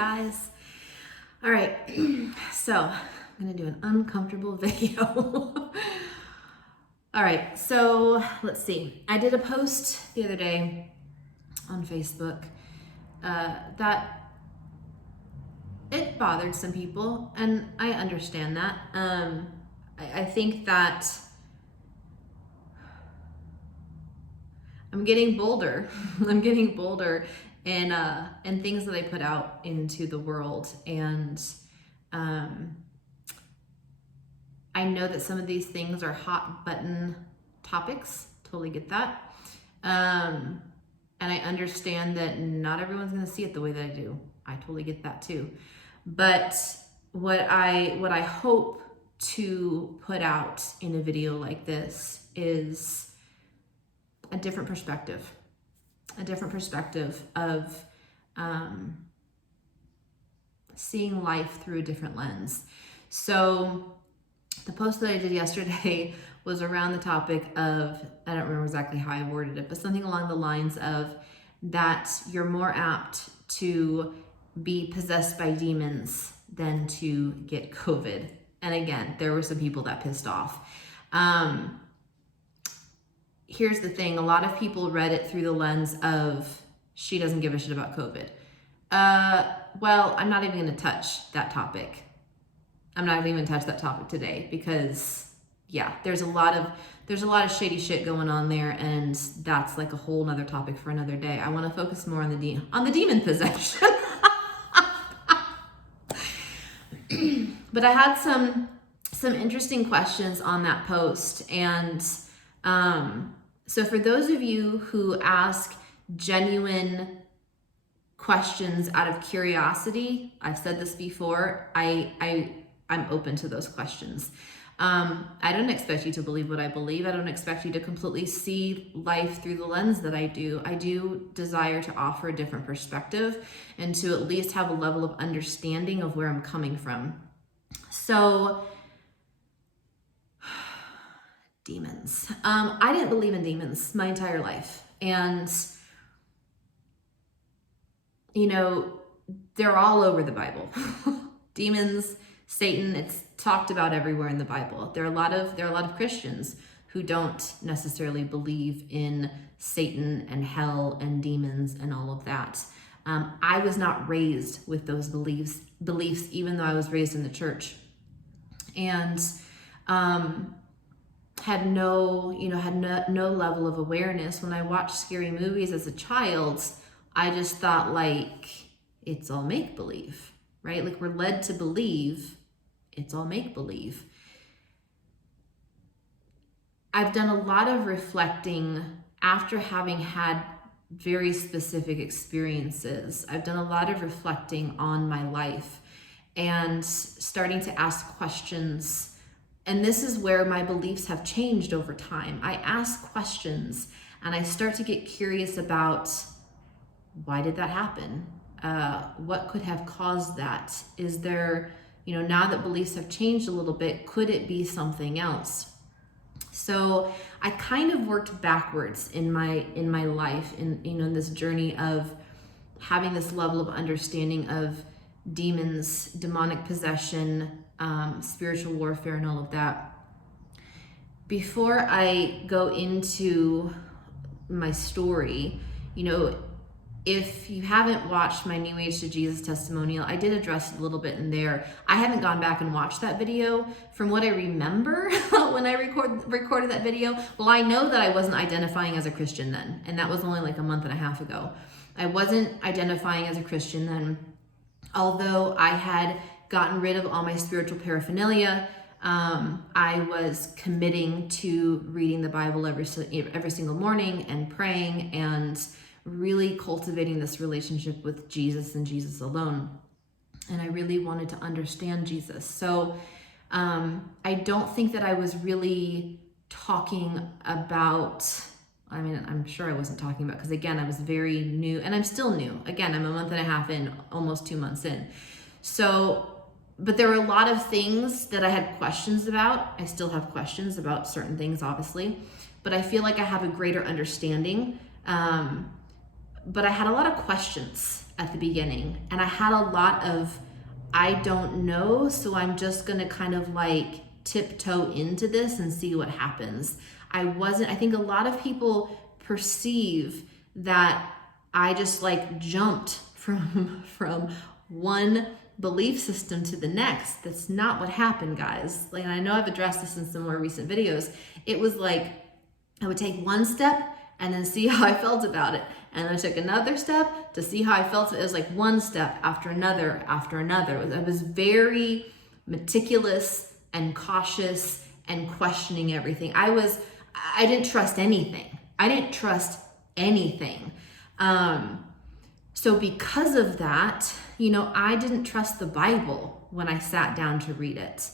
guys. All right, so I'm gonna do an uncomfortable video. All right, so let's see. I did a post the other day on Facebook that it bothered some people, and I understand that. I think that I'm getting bolder. I'm getting bolder in things that I put out into the world, and I know that some of these things are hot button topics. Totally get that, and I understand that not everyone's going to see it the way that I do. I totally get that too. But what I hope to put out in a video like this is a different perspective of seeing life through a different lens. So the post that I did yesterday was around the topic of, I don't remember exactly how I worded it, but something along the lines of that you're more apt to be possessed by demons than to get COVID. And again, there were some people that pissed off. Here's the thing. A lot of people read it through the lens of, she doesn't give a shit about COVID. Well, I'm not even going to touch that topic. I'm not even going to touch that topic today because, yeah, there's a lot of shady shit going on there, and that's like a whole nother topic for another day. I want to focus more on the demon possession. But I had some interesting questions on that post, and so for those of you who ask genuine questions out of curiosity, I've said this before, I'm open to those questions. I don't expect you to believe what I believe. I don't expect you to completely see life through the lens that I do. I do desire to offer a different perspective and to at least have a level of understanding of where I'm coming from. So, demons. I didn't believe in demons my entire life. And, you know, they're all over the Bible. Demons, Satan, it's talked about everywhere in the Bible. There are a lot of Christians who don't necessarily believe in Satan and hell and demons and all of that. I was not raised with those beliefs, even though I was raised in the church, and had no level of awareness. When I watched scary movies as a child, I just thought like it's all make-believe, right? Like we're led to believe it's all make-believe. I've done a lot of reflecting after having had very specific experiences. I've done a lot of reflecting on my life and starting to ask questions. And this is where my beliefs have changed over time. I ask questions and I start to get curious about, why did that happen? What could have caused that? Is there, now that beliefs have changed a little bit, could it be something else? So I kind of worked backwards in my life, in this journey of having this level of understanding of demons, demonic possession, spiritual warfare, and all of that. Before I go into my story, if you haven't watched my New Age to Jesus testimonial, I did address it a little bit in there. I haven't gone back and watched that video. From what I remember when I recorded that video, well, I know that I wasn't identifying as a Christian then, and that was only like a month and a half ago. I wasn't identifying as a Christian then, although I had gotten rid of all my spiritual paraphernalia. I was committing to reading the Bible every single morning and praying and really cultivating this relationship with Jesus and Jesus alone. And I really wanted to understand Jesus. So I don't think that I was really talking about, I'm sure I wasn't talking about, because again, I was very new, and I'm still new. Again, I'm a month and a half in, almost 2 months in. So, but there were a lot of things that I had questions about. I still have questions about certain things, obviously, but I feel like I have a greater understanding. But I had a lot of questions at the beginning. And I had a lot of, I don't know, so I'm just gonna kind of like tiptoe into this and see what happens. I think a lot of people perceive that I just like jumped from one belief system to the next. That's not what happened, guys. Like, I know I've addressed this in some more recent videos. It was like I would take one step and then see how I felt about it. And then I took another step to see how I felt. It was like one step after another after another. I was very meticulous and cautious and questioning everything. I didn't trust anything. I didn't trust anything. So because of that, I didn't trust the Bible when I sat down to read it.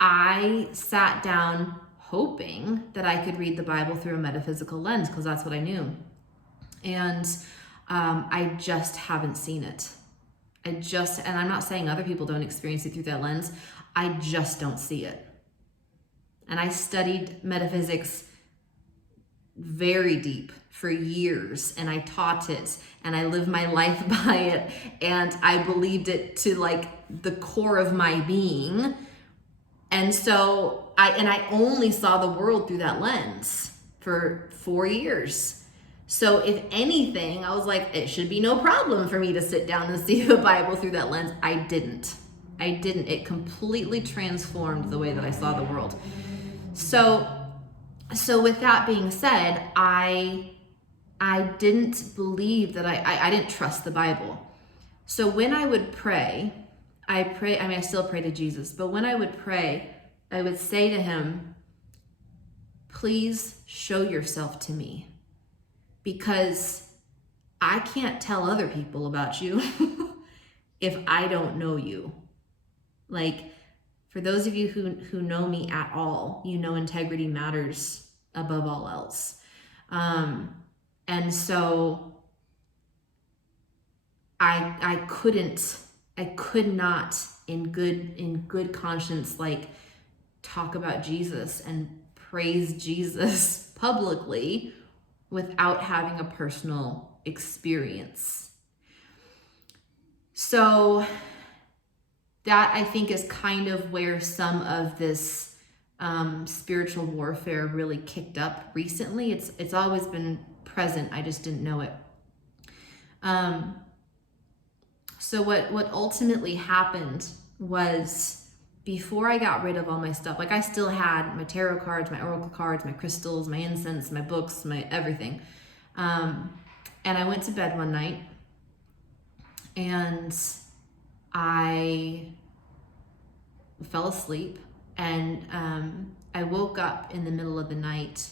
I sat down hoping that I could read the Bible through a metaphysical lens, because that's what I knew. And I just haven't seen it. And I'm not saying other people don't experience it through that lens. I just don't see it. And I studied metaphysics very deep for years, and I taught it, and I lived my life by it, and I believed it to like the core of my being. And so I only saw the world through that lens for 4 years. So if anything, I was like, it should be no problem for me to sit down and see the Bible through that lens. I didn't. It completely transformed the way that I saw the world. So with that being said, I didn't believe that I didn't trust the Bible. So when I would pray, I still pray to Jesus, but when I would pray, I would say to him, please show yourself to me, because I can't tell other people about you if I don't know you. Like, for those of you who know me at all, integrity matters above all else. And so I could not in good conscience, like, talk about Jesus and praise Jesus publicly without having a personal experience. So that, I think, is kind of where some of this spiritual warfare really kicked up recently. It's always been present. I just didn't know it. So what ultimately happened was, before I got rid of all my stuff, like, I still had my tarot cards, my oracle cards, my crystals, my incense, my books, my everything. And I went to bed one night, and I fell asleep, and I woke up in the middle of the night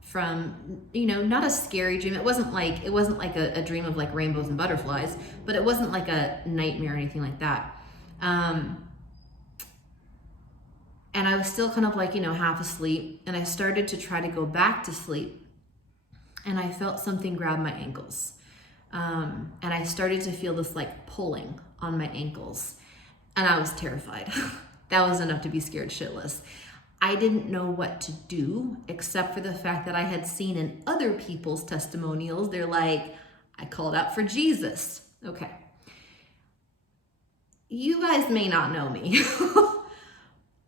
from, not a scary dream. It wasn't like a dream of like rainbows and butterflies, but it wasn't like a nightmare or anything like that. And I was still kind of like, half asleep, and I started to try to go back to sleep, and I felt something grab my ankles. And I started to feel this like pulling on my ankles, and I was terrified. That was enough to be scared shitless. I didn't know what to do, except for the fact that I had seen in other people's testimonials, they're like, I called out for Jesus. Okay. You guys may not know me.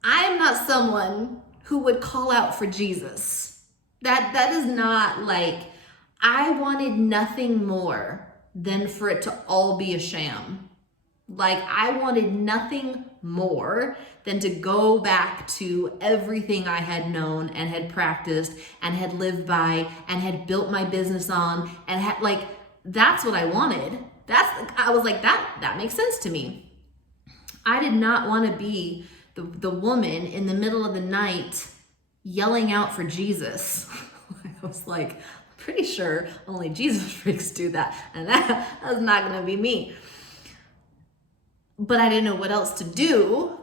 I'm not someone who would call out for Jesus. That is not like, I wanted nothing more than for it to all be a sham. Like, I wanted nothing more than to go back to everything I had known and had practiced and had lived by and had built my business on, and had, like, that's what I wanted. I was like, that makes sense to me. I did not want to be the woman in the middle of the night yelling out for Jesus. I was like, pretty sure only Jesus freaks do that, and that was not going to be me. But I didn't know what else to do,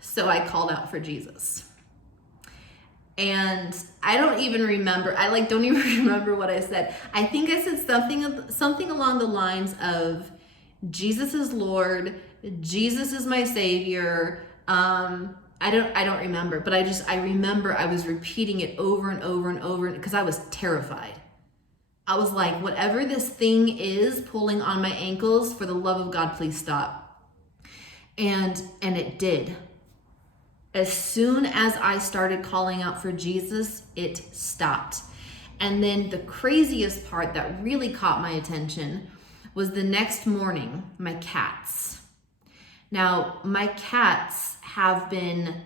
so I called out for Jesus. And I don't even remember. I don't even remember what I said. I think I said something along the lines of, Jesus is Lord, Jesus is my Savior. I don't remember, but I remember I was repeating it over and over and over, because I was terrified. I was like, whatever this thing is pulling on my ankles, for the love of God, please stop. And it did. As soon as I started calling out for Jesus, it stopped. And then the craziest part that really caught my attention was the next morning, my cats. Now, my cats have been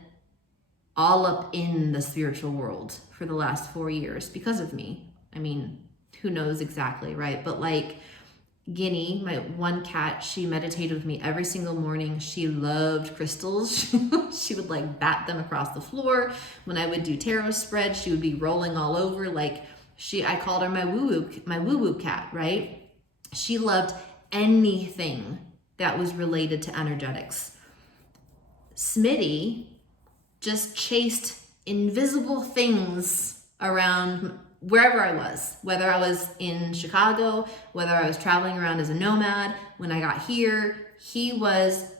all up in the spiritual world for the last 4 years because of me. I mean, who knows exactly, right? But like Guinea, my one cat, she meditated with me every single morning. She loved crystals. She would like bat them across the floor. When I would do tarot spreads, she would be rolling all over. Like I called her my woo-woo cat, right? She loved anything that was related to energetics. Smitty just chased invisible things around wherever I was, whether I was in Chicago, whether I was traveling around as a nomad. When I got here, he was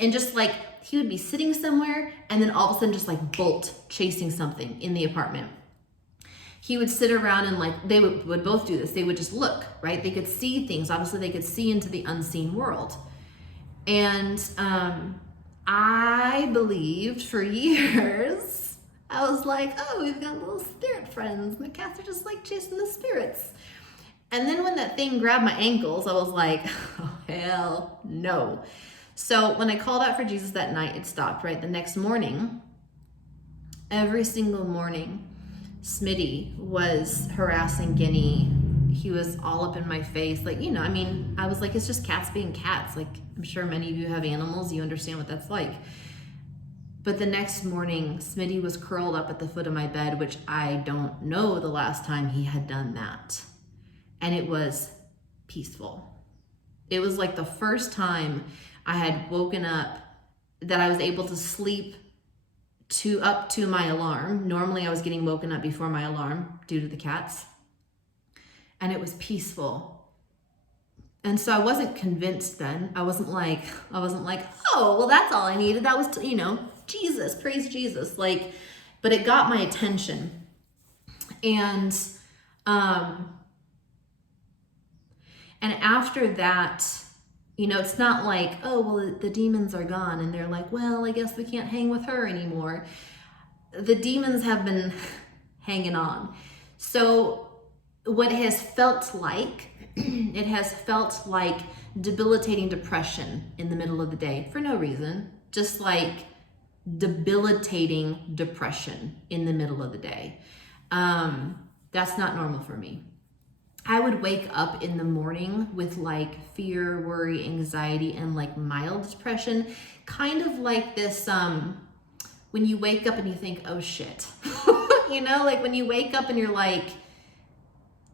and just like, he would be sitting somewhere and then all of a sudden just like bolt chasing something in the apartment. He would sit around and like, they would both do this. They would just look, right? They could see things. Obviously they could see into the unseen world. And I believed for years, I was like, oh, we've got little spirit friends. My cats are just like chasing the spirits. And then when that thing grabbed my ankles, I was like, oh, hell no. So when I called out for Jesus that night, it stopped, right? The next morning, every single morning, Smitty was harassing Guinea. He was all up in my face. Like, I mean, I was like, it's just cats being cats. Like, I'm sure many of you have animals. You understand what that's like. But the next morning, Smitty was curled up at the foot of my bed, which I don't know the last time he had done that. And it was peaceful. It was like the first time I had woken up that I was able to sleep up to my alarm. Normally I was getting woken up before my alarm due to the cats. And it was peaceful. And so I wasn't convinced then. I wasn't like, oh, well, that's all I needed. That was, Jesus, praise Jesus. Like, but it got my attention. And after that, it's not like, oh, well, the demons are gone. And they're like, well, I guess we can't hang with her anymore. The demons have been hanging on. So what has felt like, it has felt like debilitating depression in the middle of the day for no reason, just like debilitating depression in the middle of the day. That's not normal for me. I would wake up in the morning with like fear, worry, anxiety, and like mild depression, kind of like this, when you wake up and you think, oh shit, like when you wake up and you're like,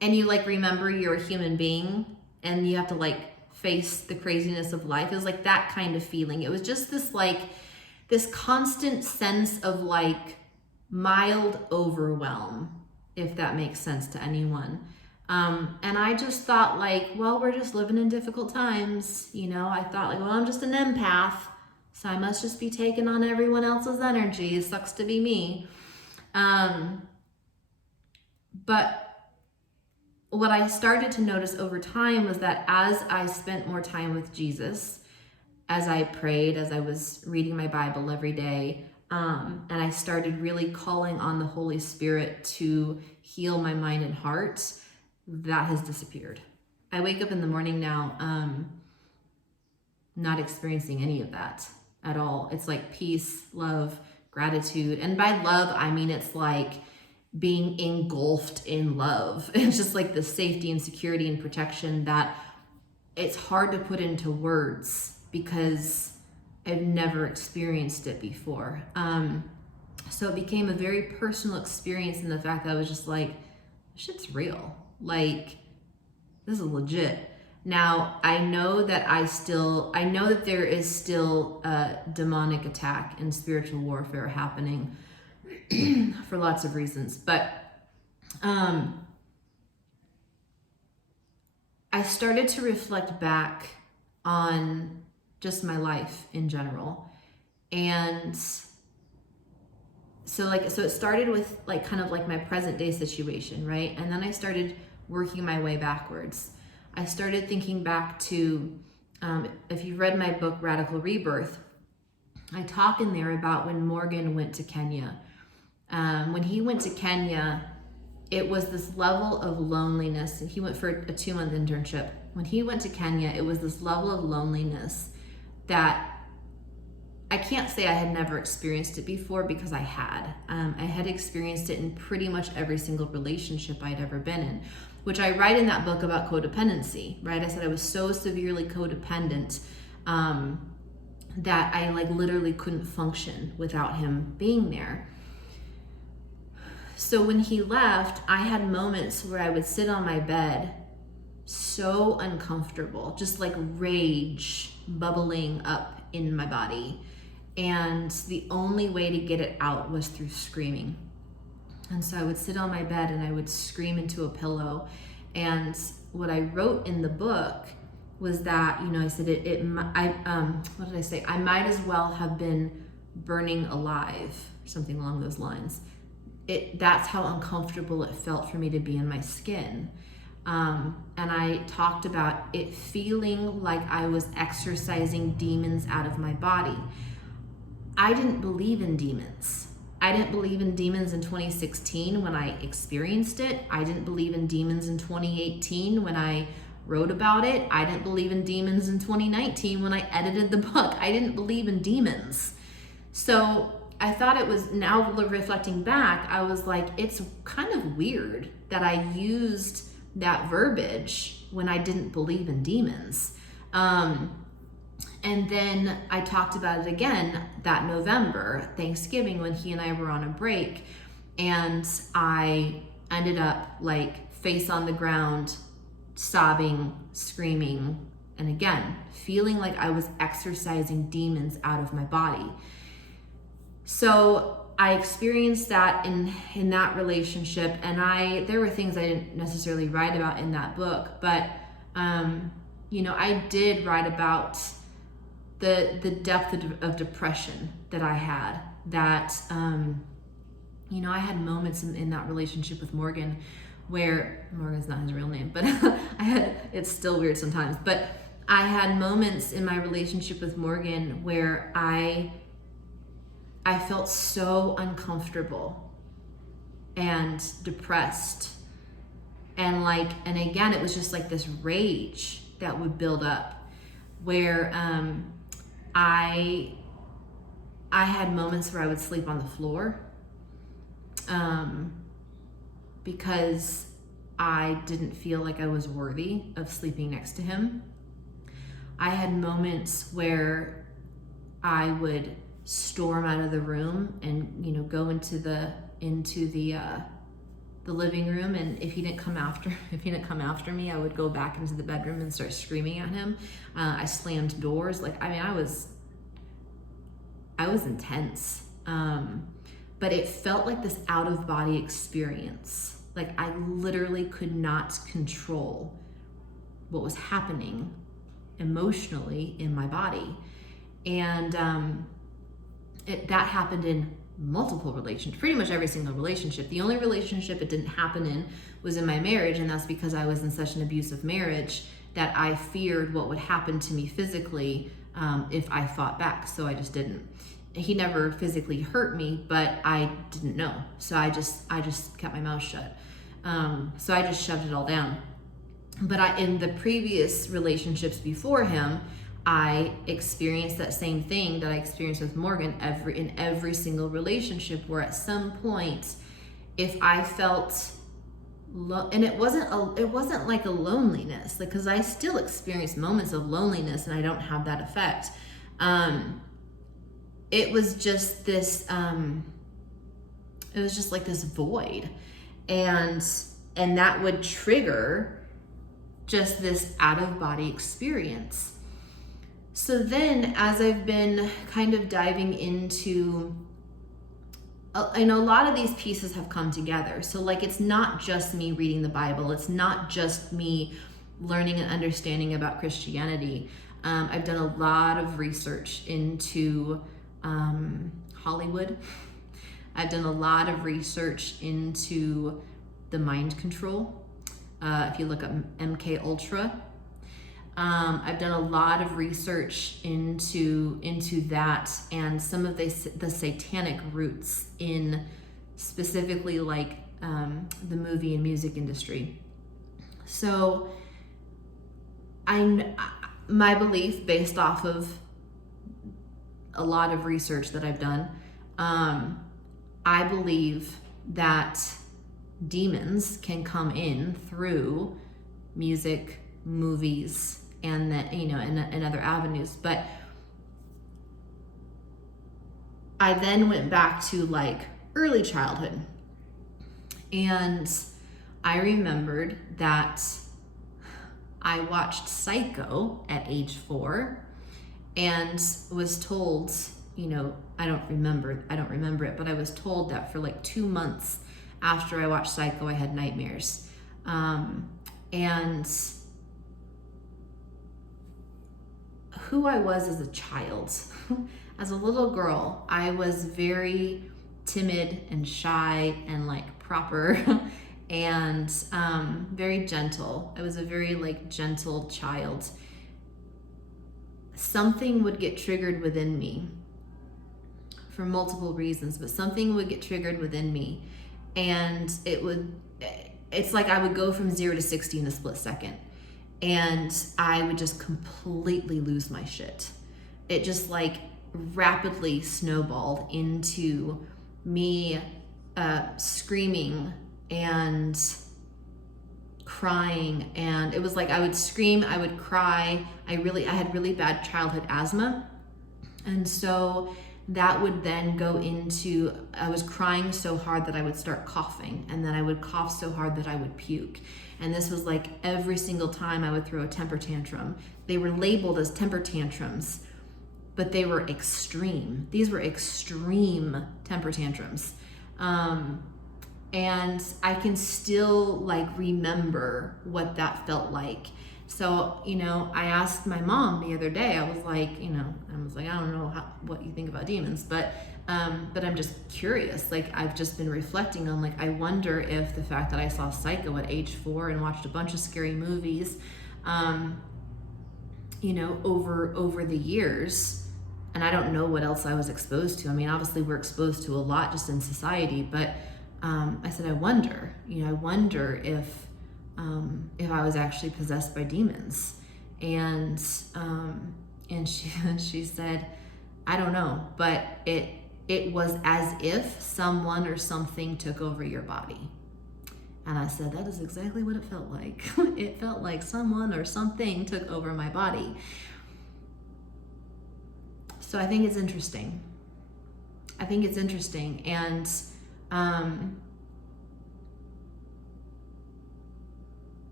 and you like remember you're a human being and you have to like face the craziness of life. It was like that kind of feeling. It was just this constant sense of like mild overwhelm, if that makes sense to anyone. And I just thought like, well, we're just living in difficult times. I thought like, well, I'm just an empath, so I must just be taking on everyone else's energy. It sucks to be me. But what I started to notice over time was that as I spent more time with Jesus, as I prayed, as I was reading my Bible every day, and I started really calling on the Holy Spirit to heal my mind and heart, that has disappeared. I wake up in the morning now, not experiencing any of that at all. It's like peace, love, gratitude. And by love, I mean, it's like being engulfed in love. It's just like the safety and security and protection that it's hard to put into words because I've never experienced it before. So it became a very personal experience in the fact that I was just like, shit's real. Like, this is legit. Now, I know that there is still a demonic attack and spiritual warfare happening for lots of reasons. But I started to reflect back on just my life in general. And so it started with like kind of like my present day situation, right? And then I started working my way backwards. I started thinking back to, if you've read my book, Radical Rebirth, I talk in there about when Morgan went to Kenya. When he went to Kenya, it was this level of loneliness. And he went for a 2-month internship. When he went to Kenya, it was this level of loneliness that I can't say I had never experienced it before, because I had. I had experienced it in pretty much every single relationship I'd ever been in, which I write in that book about codependency, right? I said I was so severely codependent that I literally couldn't function without him being there. So when he left, I had moments where I would sit on my bed so uncomfortable, just rage bubbling up in my body. And the only way to get it out was through screaming. And so I would sit on my bed and I would scream into a pillow. And what I wrote in the book was that, I said what did I say? I might as well have been burning alive, something along those lines. That's how uncomfortable it felt for me to be in my skin. And I talked about it feeling like I was exorcising demons out of my body. I didn't believe in demons. I didn't believe in demons in 2016 when I experienced it. I didn't believe in demons in 2018 when I wrote about it. I didn't believe in demons in 2019 when I edited the book. I didn't believe in demons. So I thought it was, now reflecting back, I was like, it's kind of weird that I used that verbiage when I didn't believe in demons. And then I talked about it again that November, Thanksgiving, when he and I were on a break, and I ended up face on the ground, sobbing, screaming, and again, feeling like I was exorcising demons out of my body. So I experienced that in that relationship, and there were things I didn't necessarily write about in that book, but I did write about the depth of depression that I had, that I had moments in that relationship with Morgan where, Morgan's not his real name, but it's still weird sometimes, but I had moments in my relationship with Morgan where I felt so uncomfortable and depressed, and again, it was just this rage that would build up, where I had moments where I would sleep on the floor because I didn't feel like I was worthy of sleeping next to him. I had moments where I would storm out of the room and go into the living room, and if he didn't come after me, I would go back into the bedroom and start screaming at him. I slammed doors. I was intense, but it felt like this out of body experience. I literally could not control what was happening emotionally in my body, and that happened in multiple relationships, pretty much every single relationship. The only relationship it didn't happen in was in my marriage, and that's because I was in such an abusive marriage that I feared what would happen to me physically if I fought back, so I just didn't. He never physically hurt me, but I didn't know, so I just kept my mouth shut. So I just shoved it all down. But in the previous relationships before him, I experienced that same thing that I experienced with Morgan in every single relationship, where at some point, if I felt and it wasn't like a loneliness, because I still experience moments of loneliness and I don't have that effect. It was just this this void, and that would trigger just this out of body experience. So then, as I've been kind of diving into, I know a lot of these pieces have come together. So it's not just me reading the Bible. It's not just me learning and understanding about Christianity. I've done a lot of research into Hollywood. I've done a lot of research into the mind control. If you look up MK Ultra, I've done a lot of research into that and some of the satanic roots in specifically like the movie and music industry. So my belief, based off of a lot of research that I've done, I believe that demons can come in through music, movies, and that, you know, and other avenues. But I then went back to like early childhood, and I remembered that I watched Psycho at age 4 and was told, you know, I don't remember it, but I was told that for like 2 months after I watched Psycho, I had nightmares. And who I was as a child, as a little girl, I was very timid and shy and like proper and very gentle. I was a very like gentle child. Something would get triggered within me for multiple reasons, but something would get triggered within me, and it's like I would go from 0 to 60 in a split second, and I would just completely lose my shit. It just like rapidly snowballed into me screaming and crying, and it was like I would scream, I would cry. I had really bad childhood asthma, and so that would then go into, I was crying so hard that I would start coughing, and then I would cough so hard that I would puke. And this was like every single time I would throw a temper tantrum. They were labeled as temper tantrums, but they were extreme. These were extreme temper tantrums. And I can still like remember what that felt like. So, you know, I asked my mom the other day, I was like, I don't know what you think about demons, but I'm just curious. Like, I've just been reflecting on, like, I wonder if the fact that I saw Psycho at age 4 and watched a bunch of scary movies, you know, over the years, and I don't know what else I was exposed to. I mean, obviously we're exposed to a lot just in society, but I said, I wonder if I was actually possessed by demons. And she said, I don't know, but it was as if someone or something took over your body. And I said, that is exactly what it felt like. It felt like someone or something took over my body. So I think it's interesting. And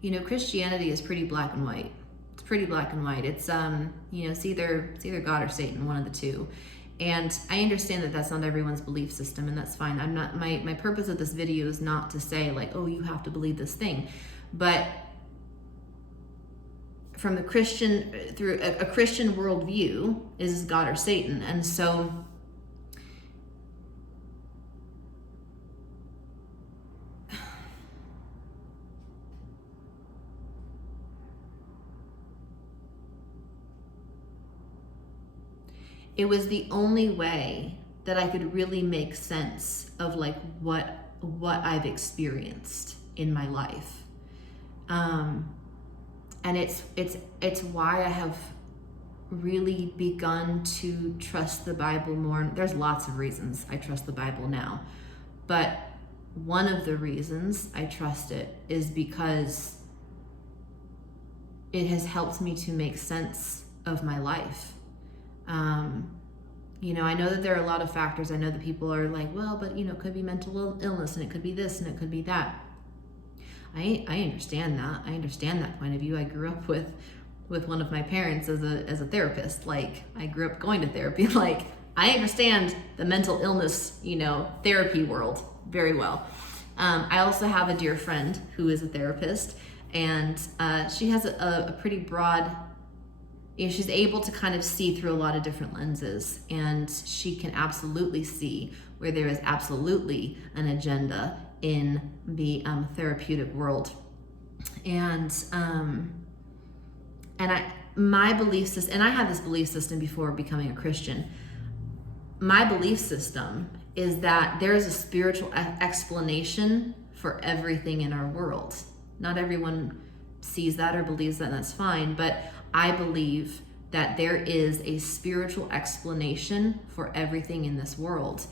you know, Christianity is pretty black and white. It's pretty black and white. It's you know, it's either God or Satan, one of the two. And I understand that that's not everyone's belief system, and that's fine. I'm not, my purpose of this video is not to say like, oh, you have to believe this thing, but from the Christian, through a Christian worldview, is God or Satan. And so it was the only way that I could really make sense of like what I've experienced in my life. And it's why I have really begun to trust the Bible more. There's lots of reasons I trust the Bible now, but one of the reasons I trust it is because it has helped me to make sense of my life. You know, I know that there are a lot of factors. I know that people are like, well, but you know, it could be mental illness, and it could be this, and it could be that. I understand that. I understand that point of view. I grew up with one of my parents as a therapist. Like, I grew up going to therapy. Like, I understand the mental illness, you know, therapy world very well. I also have a dear friend who is a therapist, and she has a pretty broad, you know, she's able to kind of see through a lot of different lenses, and she can absolutely see where there is absolutely an agenda in the therapeutic world. And my belief system, and I had this belief system before becoming a Christian. My belief system is that there is a spiritual explanation for everything in our world. Not everyone sees that or believes that, and that's fine, but I believe that there is a spiritual explanation for everything in this world.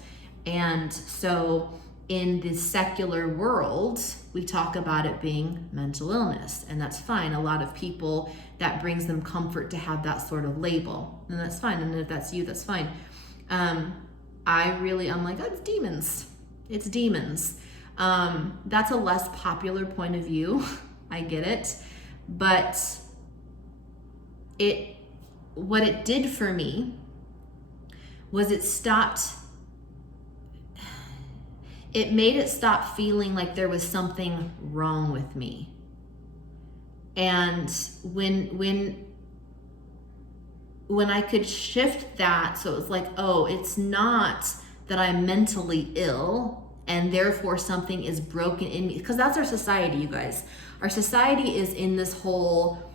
And so in the secular world, we talk about it being mental illness, and that's fine. A lot of people, that brings them comfort to have that sort of label, and that's fine. And if that's you, that's fine. I'm like, oh, it's demons. It's demons. That's a less popular point of view. I get it. But what it did for me was it made it stop feeling like there was something wrong with me. And when I could shift that, so it was like, oh, it's not that I'm mentally ill and therefore something is broken in me. Because that's our society, you guys. Our society is in this whole,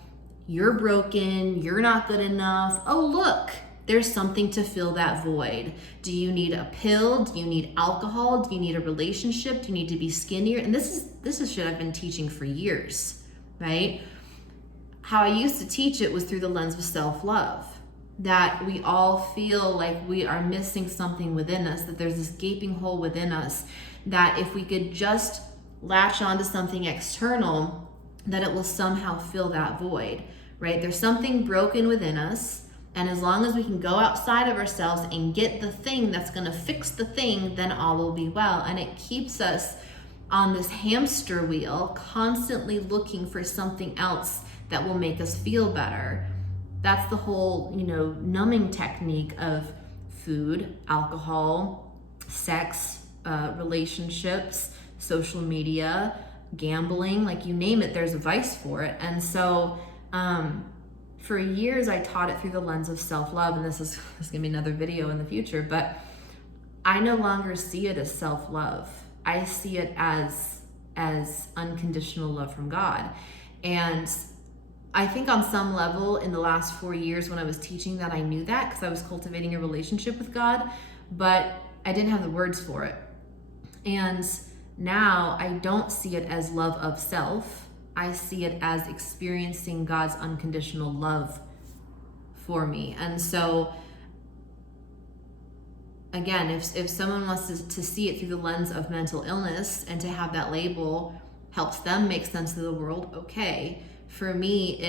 you're broken, you're not good enough. Oh, look, there's something to fill that void. Do you need a pill? Do you need alcohol? Do you need a relationship? Do you need to be skinnier? And this is shit I've been teaching for years, right? How I used to teach it was through the lens of self-love. That we all feel like we are missing something within us, that there's this gaping hole within us, that if we could just latch onto something external, that it will somehow fill that void, right? There's something broken within us, and as long as we can go outside of ourselves and get the thing that's going to fix the thing, then all will be well. And it keeps us on this hamster wheel, constantly looking for something else that will make us feel better. That's the whole, numbing technique of food, alcohol, sex, relationships, social media, gambling, like you name it, there's a vice for it. And so for years I taught it through the lens of self-love, and this is gonna be another video in the future, but I no longer see it as self-love. I see it as unconditional love from God. And I think on some level in the last 4 years when I was teaching that, I knew that because I was cultivating a relationship with God, but I didn't have the words for it. And now I don't see it as love of self. I see it as experiencing God's unconditional love for me. And so again, if someone wants to see it through the lens of mental illness and to have that label helps them make sense of the world, okay. For me,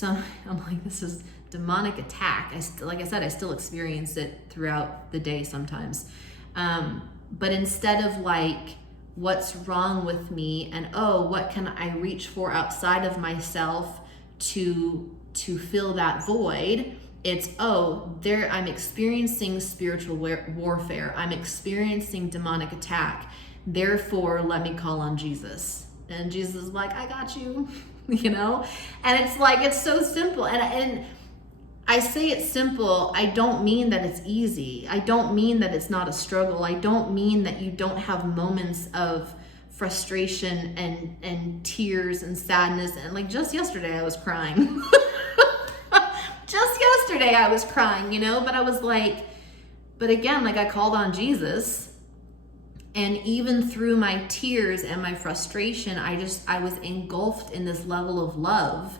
I'm like, this is demonic attack. Like I said, I still experience it throughout the day sometimes. But instead of like, what's wrong with me and, oh, what can I reach for outside of myself to fill that void? It's, oh, I'm experiencing spiritual warfare. I'm experiencing demonic attack. Therefore, let me call on Jesus. And Jesus is like, I got you, And it's like, it's so simple. And I say it's simple. I don't mean that it's easy. I don't mean that it's not a struggle. I don't mean that you don't have moments of frustration and tears and sadness. And like just yesterday I was crying. Just yesterday I was crying, but I was like, but again, like I called on Jesus. And even through my tears and my frustration, I was engulfed in this level of love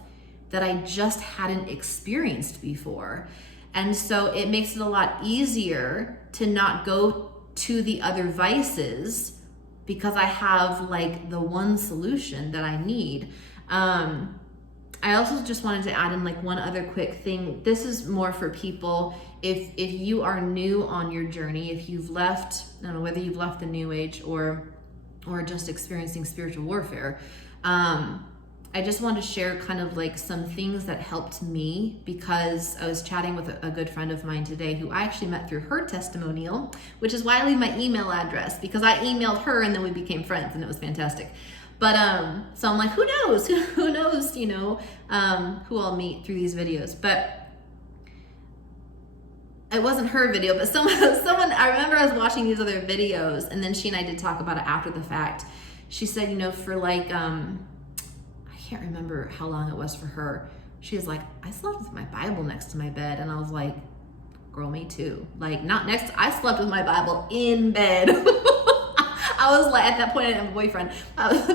that I just hadn't experienced before. And so it makes it a lot easier to not go to the other vices because I have like the one solution that I need. I also just wanted to add in like one other quick thing. This is more for people if you are new on your journey, if you've left, I don't know whether you've left the New Age or just experiencing spiritual warfare. I just wanted to share kind of like some things that helped me because I was chatting with a good friend of mine today who I actually met through her testimonial, which is why I leave my email address because I emailed her and then we became friends and it was fantastic. But so I'm like, who knows? Who knows, who I'll meet through these videos. But it wasn't her video, but someone, I remember I was watching these other videos, and then she and I did talk about it after the fact. She said, for like, I can't remember how long it was for her. She was like, I slept with my Bible next to my bed. And I was like, girl, me too. Like, not next, I slept with my Bible in bed. I was like, at that point I didn't have a boyfriend.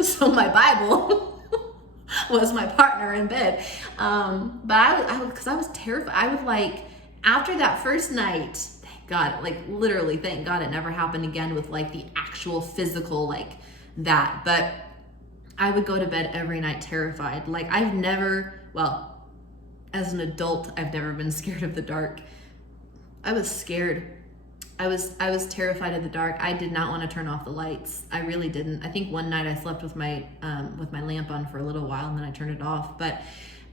So my Bible was my partner in bed. But because I was terrified. I would like, after that first night, thank God, like literally, thank God it never happened again with like the actual physical, like that. But I would go to bed every night terrified. Like I've never, well, as an adult, I've never been scared of the dark. I was scared. I was terrified of the dark. I did not want to turn off the lights. I really didn't. I think one night I slept with my lamp on for a little while, and then I turned it off. But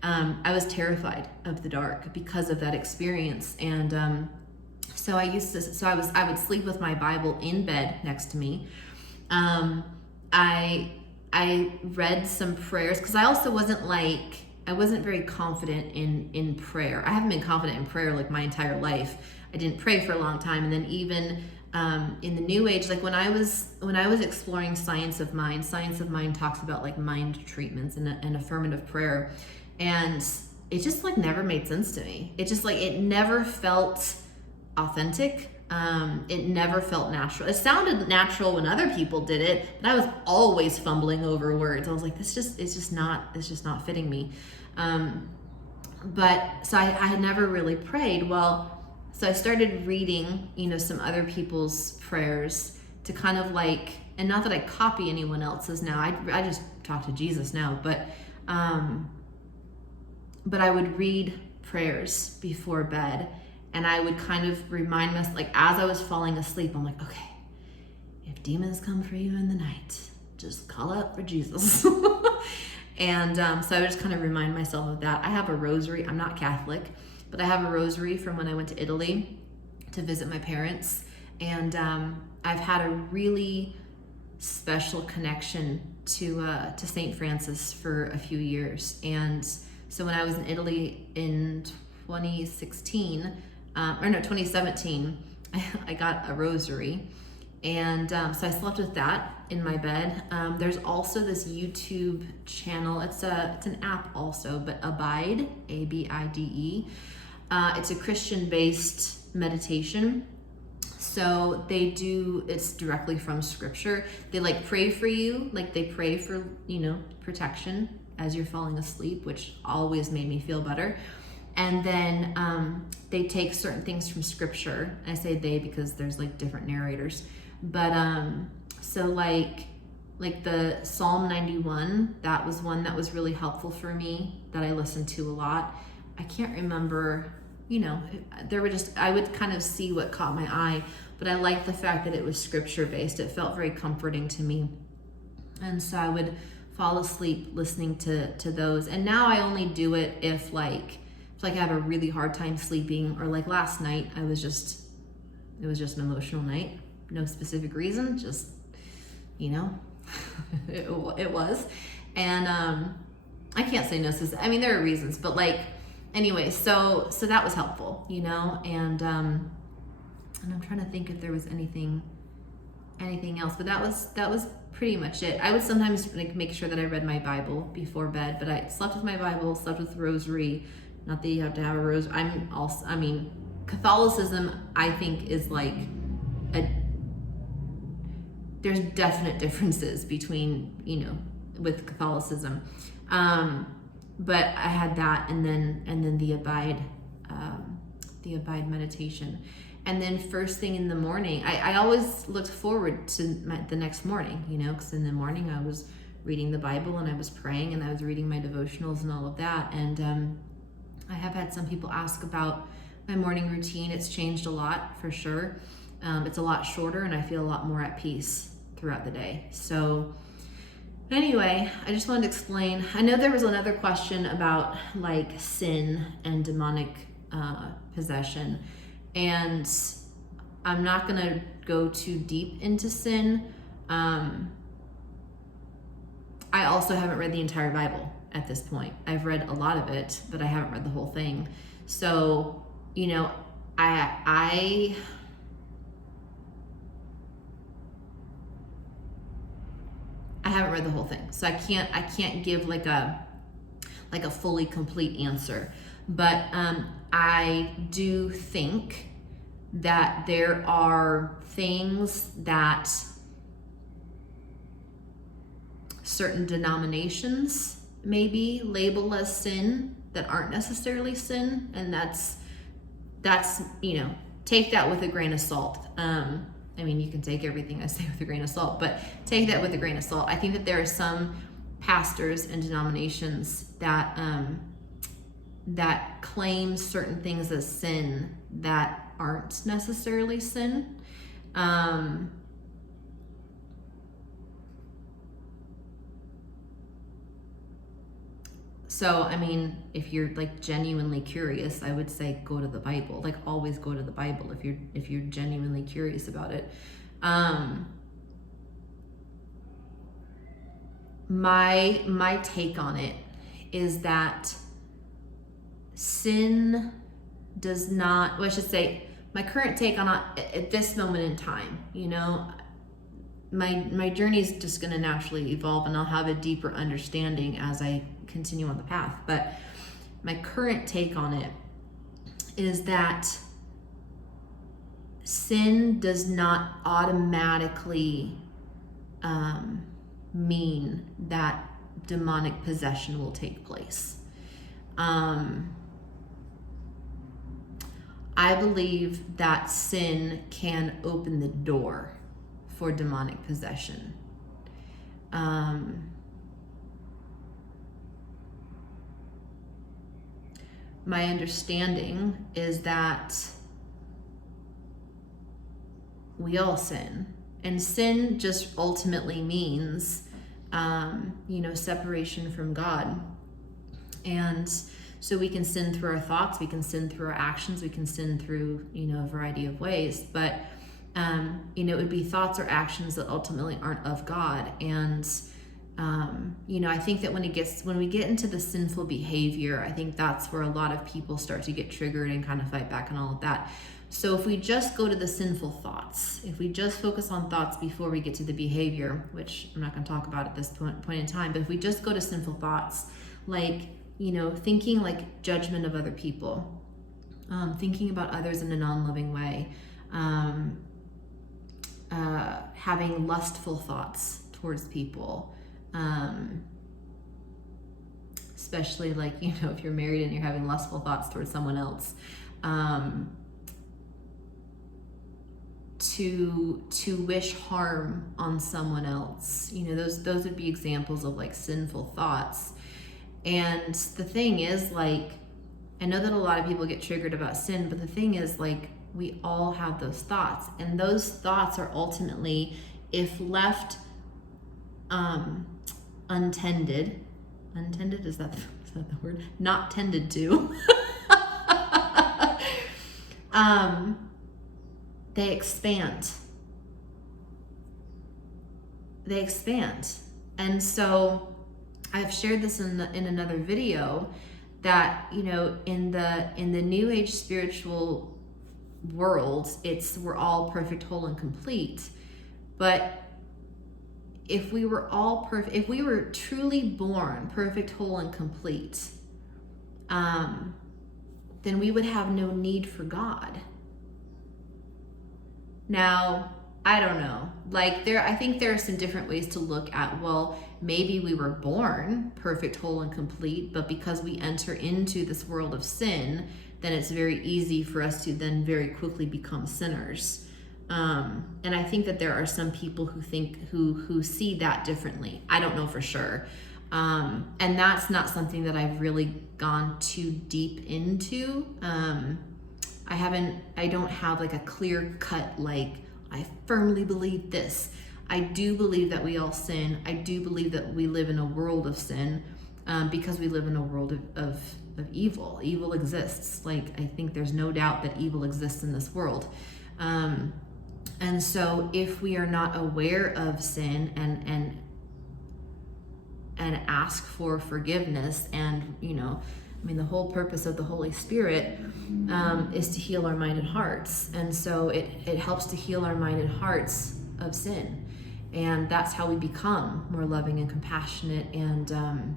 I was terrified of the dark because of that experience. And so I would sleep with my Bible in bed next to me. I read some prayers because I also wasn't very confident in prayer. I haven't been confident in prayer like my entire life. I didn't pray for a long time. And then even in the New Age, like when I was exploring Science of Mind talks about like mind treatments and affirmative prayer. And it just like never made sense to me. It just like, it never felt authentic. It never felt natural. It sounded natural when other people did it, but I was always fumbling over words. I was like, it's just not fitting me. But so I had never really prayed. Well, so I started reading, some other people's prayers to kind of like, and not that I copy anyone else's now. I just talk to Jesus now, but I would read prayers before bed. And I would kind of remind myself, like as I was falling asleep, I'm like, okay, if demons come for you in the night, just call out for Jesus. And so I would just kind of remind myself of that. I have a rosary. I'm not Catholic, but I have a rosary from when I went to Italy to visit my parents. And I've had a really special connection to St. Francis for a few years. And so when I was in Italy in 2017, I got a rosary. And so I slept with that in my bed. There's also this YouTube channel. It's an app also, but Abide, Abide. It's a Christian-based meditation. So it's directly from scripture. They like pray for you, like they pray for, protection as you're falling asleep, which always made me feel better. And then they take certain things from scripture. I say they because there's like different narrators. But so like the Psalm 91, that was one that was really helpful for me that I listened to a lot. I can't remember, I would kind of see what caught my eye, but I liked the fact that it was scripture based. It felt very comforting to me. And so I would fall asleep listening to those. And now I only do it if I have a really hard time sleeping, or like last night, it was just an emotional night. No specific reason, just, it was. And I can't say no, I mean, there are reasons, but like, anyway, so that was helpful, and I'm trying to think if there was anything else, but that was pretty much it. I would sometimes like make sure that I read my Bible before bed, but I slept with my Bible, slept with the rosary. Not that you have to have a rosary. Catholicism, I think, is like there's definite differences between, with Catholicism. But I had that, and then the Abide meditation. And then first thing in the morning, I always looked forward to the next morning, because in the morning I was reading the Bible and I was praying and I was reading my devotionals and all of that. And I have had some people ask about my morning routine. It's changed a lot, for sure. It's a lot shorter, and I feel a lot more at peace throughout the day. So anyway, I just wanted to explain. I know there was another question about like sin and demonic possession, and I'm not gonna go too deep into sin. I also haven't read the entire Bible at this point. I've read a lot of it, but I haven't read the whole thing. So, I haven't read the whole thing, so I can't give like a fully complete answer. But I do think that there are things that certain denominations maybe label as sin that aren't necessarily sin, and that's take that with a grain of salt. I mean, you can take everything I say with a grain of salt, but take that with a grain of salt. I think that there are some pastors and denominations that that claim certain things as sin that aren't necessarily sin. So, I mean, if you're like genuinely curious, I would say go to the Bible. Like, always go to the Bible if you're genuinely curious about it. My take on it is that sin does not, well, I should say, my current take on it at this moment in time, my journey is just going to naturally evolve, and I'll have a deeper understanding as I continue on the path. But my current take on it is that sin does not automatically mean that demonic possession will take place. I believe that sin can open the door for demonic possession. My understanding is that we all sin, and sin just ultimately means, separation from God. And so we can sin through our thoughts, we can sin through our actions, we can sin through, a variety of ways, but it would be thoughts or actions that ultimately aren't of God. And I think that when we get into the sinful behavior, I think that's where a lot of people start to get triggered and kind of fight back and all of that. So if we just go to the sinful thoughts, if we just focus on thoughts before we get to the behavior, which I'm not going to talk about at this point in time, but if we just go to sinful thoughts, like, thinking like judgment of other people, thinking about others in a non-loving way, having lustful thoughts towards people, especially like, if you're married and you're having lustful thoughts towards someone else, to wish harm on someone else, those would be examples of like sinful thoughts. And the thing is, like, I know that a lot of people get triggered about sin, but the thing is, like, we all have those thoughts, and those thoughts are ultimately, if left untended, is that the word? Not tended to. They expand. And so I've shared this in another video that, in the New Age spiritual world, we're all perfect, whole, and complete. But if we were all perfect, if we were truly born perfect, whole, and complete, then we would have no need for God. Now, I don't know. Like, I think there are some different ways to look at, well, maybe we were born perfect, whole, and complete, but because we enter into this world of sin, then it's very easy for us to then very quickly become sinners. And I think that there are some people who see that differently. I don't know for sure. And that's not something that I've really gone too deep into. I don't have like a clear cut, like, I firmly believe this. I do believe that we all sin. I do believe that we live in a world of sin, because we live in a world of evil. Evil exists. Like, I think there's no doubt that evil exists in this world. And so if we are not aware of sin and ask for forgiveness and, I mean, the whole purpose of the Holy Spirit is to heal our mind and hearts. And so it helps to heal our mind and hearts of sin. And that's how we become more loving and compassionate and,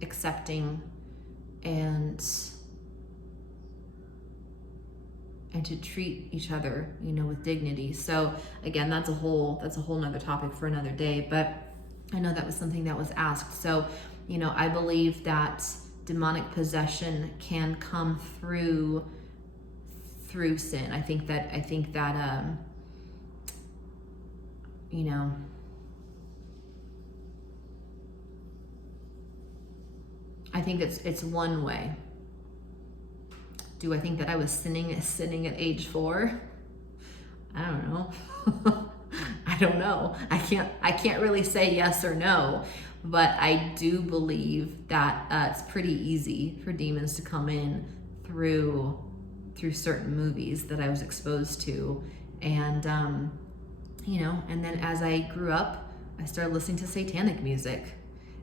accepting and to treat each other, with dignity. So again, that's a whole nother topic for another day, but I know that was something that was asked. So, I believe that demonic possession can come through sin. I think that I think it's one way. Do I think that I was sinning at age 4? I don't know. I don't know. I can't really say yes or no, but I do believe that it's pretty easy for demons to come in through certain movies that I was exposed to, and and then as I grew up, I started listening to satanic music,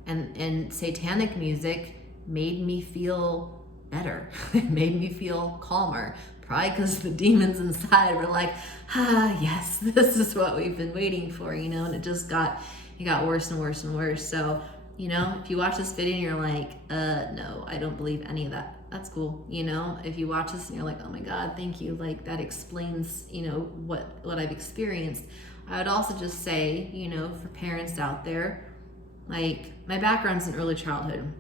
and satanic music made me feel better. It made me feel calmer, probably because the demons inside were like, yes, this is what we've been waiting for, and it got worse and worse and worse. So, if you watch this video and you're like, no, I don't believe any of that, that's cool. If you watch this and you're like, oh my God, thank you, like that explains, what I've experienced. I would also just say, for parents out there, like my background's in early childhood.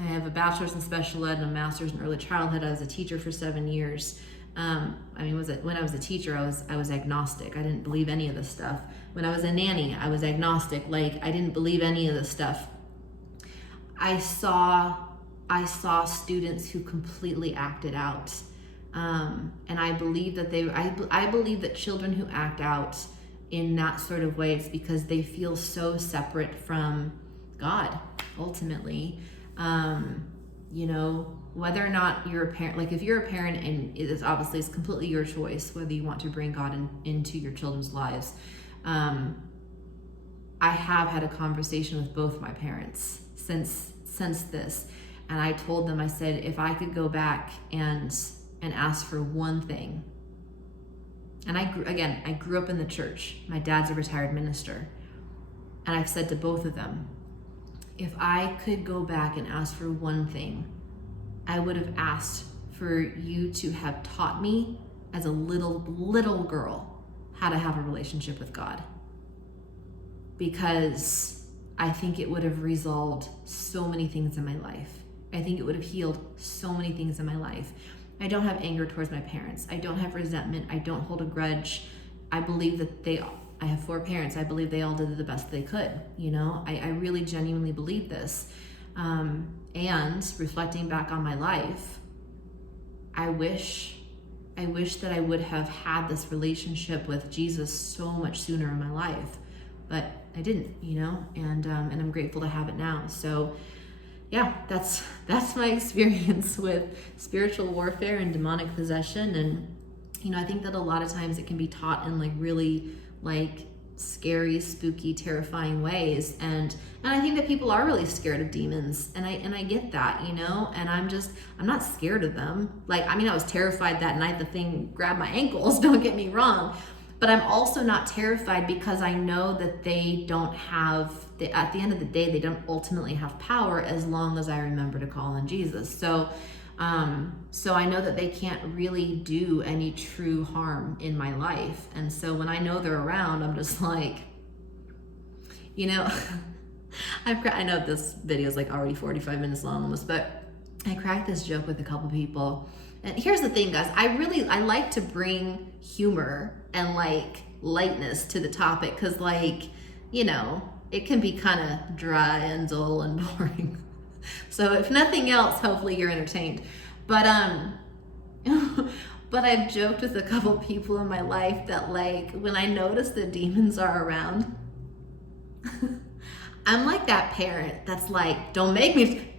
I have a bachelor's in special ed and a master's in early childhood. I was a teacher for 7 years. When I was a teacher, I was agnostic. I didn't believe any of this stuff. When I was a nanny, I was agnostic. Like, I didn't believe any of this stuff. I saw students who completely acted out. And I believe that I believe that children who act out in that sort of way, it's because they feel so separate from God, ultimately. Whether or not you're a parent, like if you're a parent, and it's completely your choice whether you want to bring God into your children's lives. I have had a conversation with both my parents since this, and I told them, I said, if I could go back and ask for one thing, and I grew up in the church. My dad's a retired minister, and I've said to both of them, if I could go back and ask for one thing, I would have asked for you to have taught me as a little girl how to have a relationship with God. Because I think it would have resolved so many things in my life. I think it would have healed so many things in my life. I don't have anger towards my parents. I don't have resentment. I don't hold a grudge. I believe that I have 4 parents. I believe they all did the best they could. I really genuinely believe this. And reflecting back on my life, I wish that I would have had this relationship with Jesus so much sooner in my life, but I didn't, and I'm grateful to have it now. So yeah, that's my experience with spiritual warfare and demonic possession. And I think that a lot of times it can be taught in like really like scary, spooky, terrifying ways, and I think that people are really scared of demons, and I get that, and I'm not scared of them. Like, I was terrified that night the thing grabbed my ankles, don't get me wrong, but I'm also not terrified because I know that they don't have, at the end of the day, they don't ultimately have power as long as I remember to call on Jesus. So I know that they can't really do any true harm in my life. And so when I know they're around, I'm just like, I know this video is like already 45 minutes long almost, but I cracked this joke with a couple people. And here's the thing, guys, I like to bring humor and like lightness to the topic, because it can be kind of dry and dull and boring. So if nothing else, hopefully you're entertained. But but I've joked with a couple people in my life that like when I notice that demons are around, I'm like that parent that's like, don't make me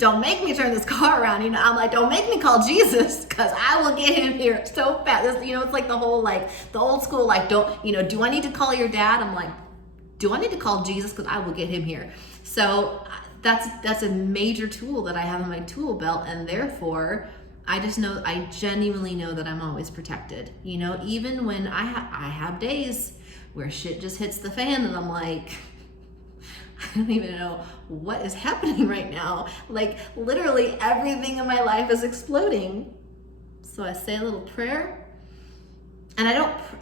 turn this car around. I'm like, don't make me call Jesus, because I will get him here so fast. It's like the whole, like the old school, like, don't, do I need to call your dad? I'm like, do I need to call Jesus? Because I will get him here. So that's a major tool that I have in my tool belt, and therefore I genuinely know that I'm always protected. Even when I have days where shit just hits the fan and I'm like, I don't even know what is happening right now. Like literally everything in my life is exploding. So I say a little prayer, and I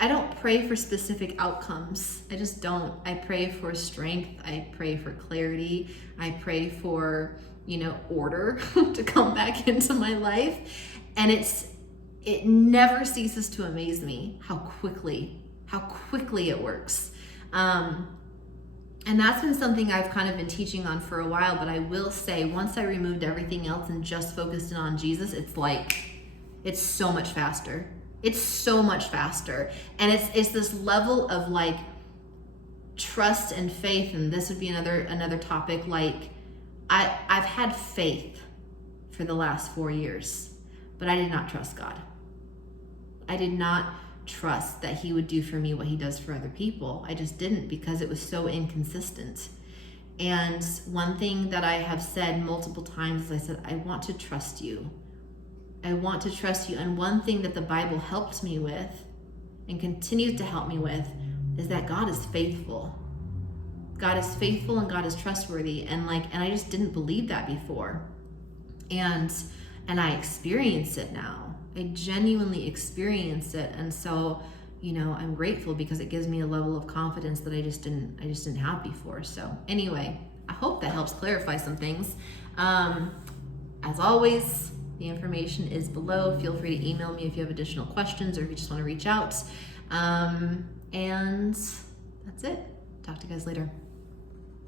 don't pray for specific outcomes. I just don't. I pray for strength. I pray for clarity. I pray for, order to come back into my life. And it never ceases to amaze me how quickly it works. And that's been something I've kind of been teaching on for a while, but I will say once I removed everything else and just focused in on Jesus, it's so much faster. It's so much faster. And it's this level of like trust and faith, and this would be another topic. Like I've had faith for the last 4 years, but I did not trust God. I did not trust that he would do for me what he does for other people. I just didn't, because it was so inconsistent. And one thing that I have said multiple times is I said, I want to trust you. I want to trust you. And one thing that the Bible helped me with and continues to help me with is that God is faithful. God is faithful and God is trustworthy. And I just didn't believe that before. And I experience it now. I genuinely experience it. And so, I'm grateful because it gives me a level of confidence that I just didn't have before. So anyway, I hope that helps clarify some things. As always, the information is below. Feel free to email me if you have additional questions or if you just want to reach out. And that's it. Talk to you guys later.